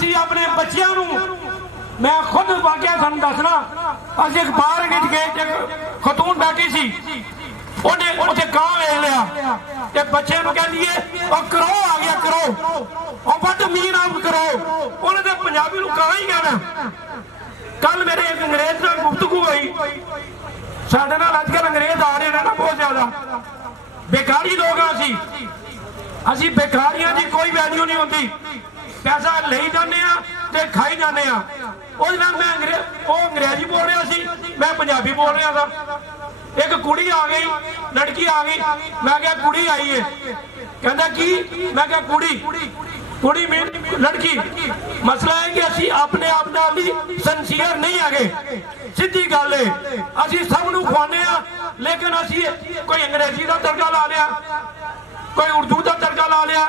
ਅਸੀਂ ਆਪਣੇ ਬੱਚਿਆਂ ਨੂੰ मैं खुद वाकया थानू दसना अस एक बार गए खतून बैठी सी उन्हें उत्थे कां वेख लिया ते बच्चे नूं कहंदी है करो आ गया करो और बट मीन आप करो उन्हें तो पंजाबी नूं कां ही कहना। कल मेरे एक अंग्रेज नाल गुफ्तगू हुई साडे नाल अजकल अंग्रेज आ रहे हैं ना बहुत ज्यादा बेकारी लोग असी बेकारियां की कोई वैल्यू नहीं होती पैसा ले जाने ते खाई जाने मैं अंग्रेजी बोल रहा सी मैं पंजाबी बोल रहा था। एक कुड़ी आ गई लड़की आ गई मैं क्या कुड़ी आई है कहता की मैं क्या कुड़ी कुड़ी मीन लड़की मसला है कि असी अपने आप नाल संसीयर नहीं है सीधी गल है असी सब नूं खुआने लेकिन असी कोई अंग्रेजी का तड़का ला लिया कोई उर्दू का तड़का ला लिया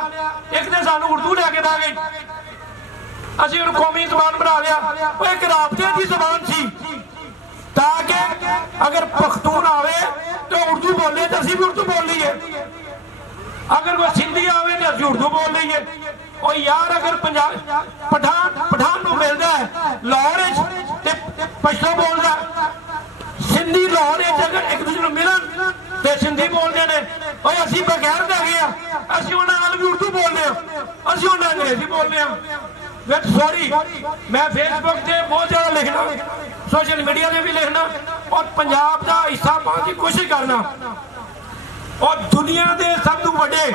एक ने सानू उर्दू लैके दा गई असी कौमी जबान बना लिया वो एक राबते की जबान सी ताकि अगर पख्तून आवे तो उर्दू बोले तो असी भी उर्दू बोल लीए अगर कोई सिंधी आवे तो असी उर्दू बोल लीए और यार अगर पंजाब पठान को मिलता है लाहौर पछतो बोलता सिंधी लाहौर अगर एक दूसरे मिलन तो सिंधी बोलते हैं और असी बगैर दे गए असी उन्होंने भी उर्दू बोलते हैं असी उन्हें अंग्रेजी बोलते हैं विद सॉरी मैं फेसबुक से बहुत ज्यादा लिखना सोशल मीडिया से भी लिखना और पंजाब का हिस्सा पाने की कोशिश करना और दुनिया के सब तो बड़े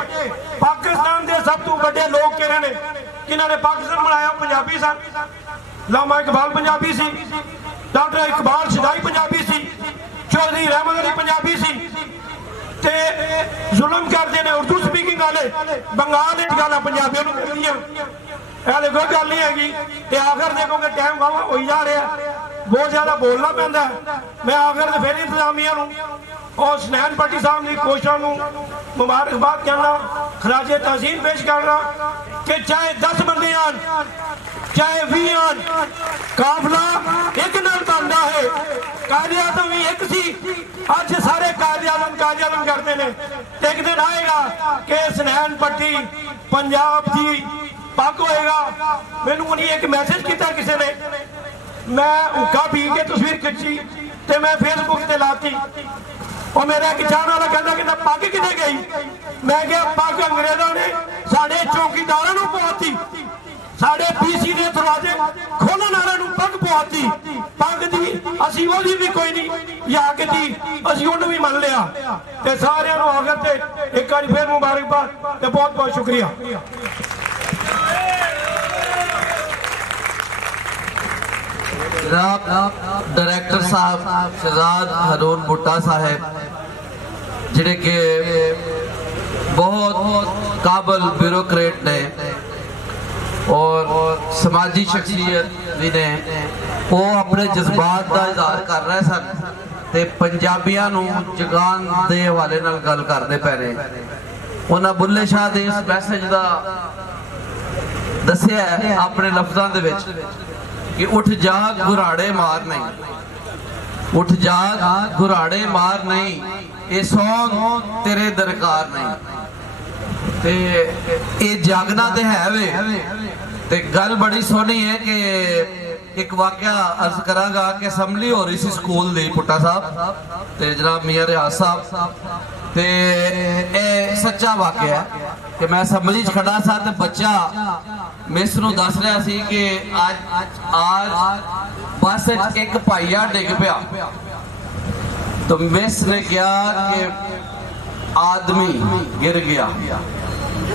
पाकिस्तान के सब तो बड़े लोग किहड़े ने जिन्होंने पाकिस्तान बनाया पंजाबी सन लामा इकबाल पंजाबी सी डॉक्टर इकबाल शदाई पंजाबी सी चौधरी रहमत अली पंजाबी सी ते जुल्म करते हैं उर्दू स्पीकिंग वाले बंगाल गल पंजाबियों को करदियां ऐसे कोई गल नहीं हैगी आखिर देखो कि टाइम वावा हो जा रहा बहुत ज्यादा बोलना पैंदा मैं आखिर फिर इंतजामिया और स्नैन पार्टी साहब की कोशिशों को मुबारकबाद करना खराजे तहसीन पेश करना कि चाहे 10 बंदे आन चाहे 20 आन काफला एक नाल बनता है कायदे आजम भी एक सी अज सारे कायदे आजम करते हैं एक दिन आएगा कि स्नैन पट्टी पंजाब की पग होएगा मैनू उन्हें एक मैसेज किया किसी ने मैं हुक्का पी के तस्वीर खिंची तो मैं फेसबुक से लाती और मेरा एक चाहने वाला कहता पग कितने गई मैं क्या पग अंग्रेजों ने साढ़े चौकीदारों को पहुंची साढ़े पीसी ने दरवाजे खोलने वाले पग पहुंची पग की असी वो भी कोई नहीं याक दी असी उन्होंने भी मान लिया ते सारे आखिर से एक बार फिर मुबारकबाद ते बहुत बहुत शुक्रिया। डायरेक्टर साहब शहजाद हरून भुट्टा साहब जिहड़े के बहुत काबिल ब्यूरोक्रेट ने और समाजी शख्सियत भी ने वो अपने जज्बात का इजहार कर रहे सन ते पंजाबियों नूं जगान दे हवाले नाल गल करदे पै ने उन्हां बुल्ले शाह दे इस मैसेज का दस्सिया अपने लफ्ज़ां दे विच कि उठ जाग गुराड़े मार नहीं उठ जाग गुराड़े मार नहीं ये सौंग तेरे दरकार नहीं ते ये जागना ते है वे ते गल बड़ी सोहनी है कि एक वाकया अर्ज करांगा कि असैम्बली हो रही सी स्कूल दी भुट्टा साहब ते जनाब मियां रियाज साहब ते ए सच्चा वाकया है कि मैं असैम्बली च खड़ा सा ते बच्चा मिस नूं दस रहा सी कि आज बस एक भाईया डिग पिया तो मिस ने कहा कि आदमी गिर गया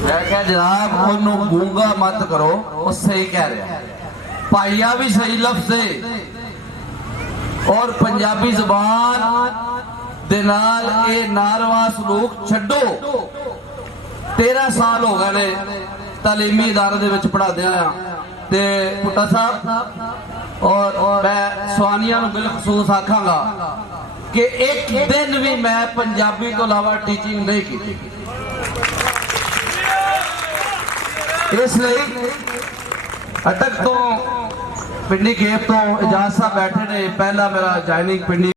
मैं क्या जनाब उन्होंने गूंगा मत करो वो सही कह रहा भाईया भी सही लफ्ज है और पंजाबी जबान दे नाल ए नारवा सलूक छड्डो 13 साल हो गए ने तालीमी इदारे दे विच पढ़ादे आया ते भुट्टा साहब और मैं स्वानिया नूं बिलखसूस आखांगा कि एक दिन भी मैं पंजाबी तो अलावा टीचिंग नहीं की इसलिए अटक तो पिंडी खेप तो इजाज साहब बैठे ने पहला मेरा ज्वाइनिंग पिंडी